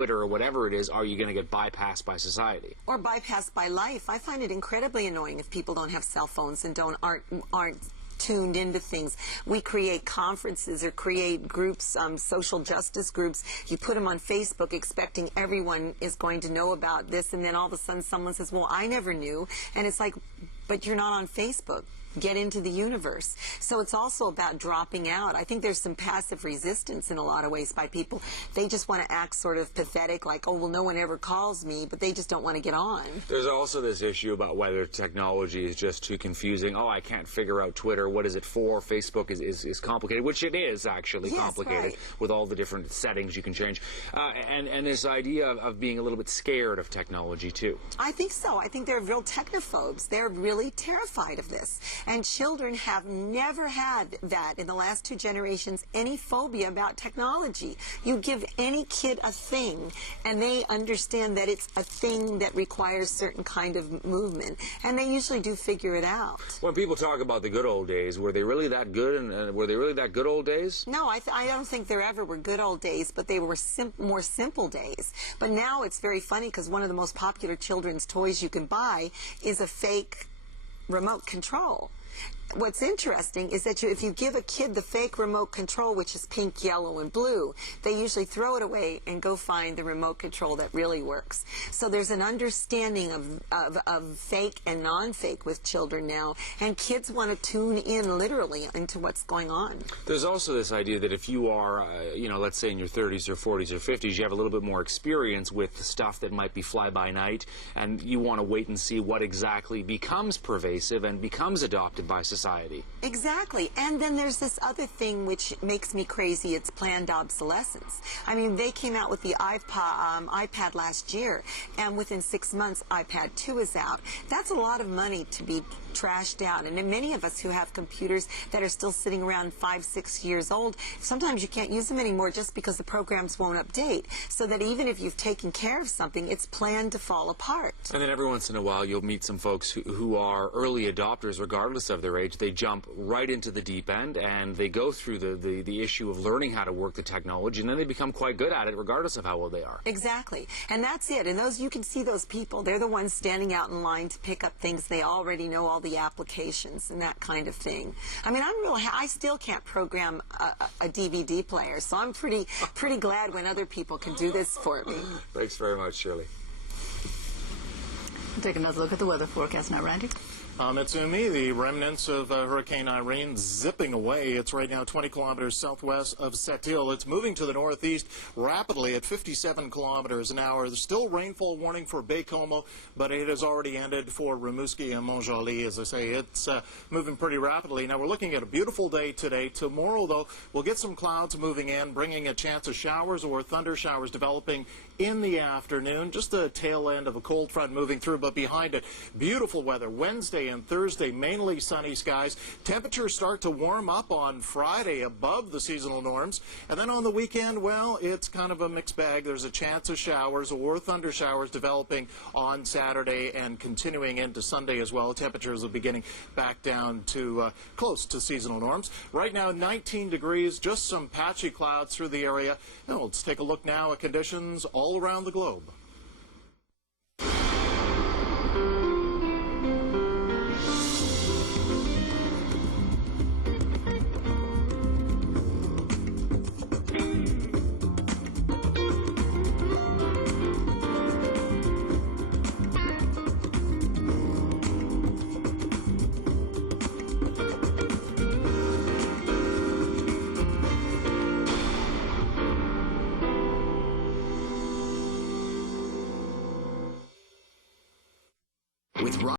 Twitter or whatever it is, are you going to get bypassed by society? Or bypassed by life. I find it incredibly annoying if people don't have cell phones and aren't tuned into things. We create conferences or create groups, social justice groups. You put them on Facebook expecting everyone is going to know about this, and then all of a sudden someone says, well, I never knew. And it's like, but you're not on Facebook. Get into the universe. So it's also about dropping out. I think there's some passive resistance in a lot of ways by people. They just want to act sort of pathetic, like, oh, well, no one ever calls me, but they just don't want to get on. There's also this issue about whether technology is just too confusing. Oh, I can't figure out Twitter. What is it for? Facebook is complicated, which it is actually complicated, right, with all the different settings you can change. And this idea of being a little bit scared of technology, too. I think so. I think they're real technophobes. They're really terrified of this. And children have never had that in the last 2 generations, any phobia about technology. You give any kid a thing, and they understand that it's a thing that requires certain kind of movement. And they usually do figure it out. When people talk about the good old days, were they really that good? And were they really that good old days? No, I don't think there ever were good old days, but they were more simple days. But now it's very funny because one of the most popular children's toys you can buy is a fake remote control. What's interesting is that if you give a kid the fake remote control, which is pink, yellow, and blue, they usually throw it away and go find the remote control that really works. So there's an understanding of fake and non-fake with children now, and kids want to tune in literally into what's going on. There's also this idea that if you are, let's say in your 30s or 40s or 50s, you have a little bit more experience with stuff that might be fly-by-night, and you want to wait and see what exactly becomes pervasive and becomes adopted by society. Exactly. And then there's this other thing which makes me crazy. It's planned obsolescence. I mean, they came out with the iPad last year, and within 6 months, iPad 2 is out. That's a lot of money to be trashed out. And many of us who have computers that are still sitting around 5, 6 years old, sometimes you can't use them anymore just because the programs won't update. So that even if you've taken care of something, it's planned to fall apart. And then every once in a while, you'll meet some folks who are early adopters, regardless of their age. They jump right into the deep end, and they go through the issue of learning how to work the technology, and then they become quite good at it, regardless of how old they are. Exactly. And that's it. And you can see those people. They're the ones standing out in line to pick up things. They already know all the applications and that kind of thing. I mean, I still can't program a DVD player, so I'm pretty glad when other people can do this for me. Thanks very much, Shirley. We'll take another look at the weather forecast now, Randy. Mitsumi, the remnants of Hurricane Irene zipping away. It's right now 20 kilometers southwest of Sept-Îles. It's moving to the northeast rapidly at 57 kilometers an hour. There's still rainfall warning for Baie-Comeau, but it has already ended for Rimouski and Montjoly. As I say, it's moving pretty rapidly. Now, we're looking at a beautiful day today. Tomorrow, though, we'll get some clouds moving in, bringing a chance of showers or thunder showers developing in the afternoon. Just the tail end of a cold front moving through, but behind it, beautiful weather. Wednesday and Thursday, mainly sunny skies. Temperatures start to warm up on Friday above the seasonal norms. And then on the weekend, well, it's kind of a mixed bag. There's a chance of showers or thunder showers developing on Saturday and continuing into Sunday as well. Temperatures are beginning back down to close to seasonal norms. Right now, 19 degrees, just some patchy clouds through the area. And let's take a look now at conditions all around the globe.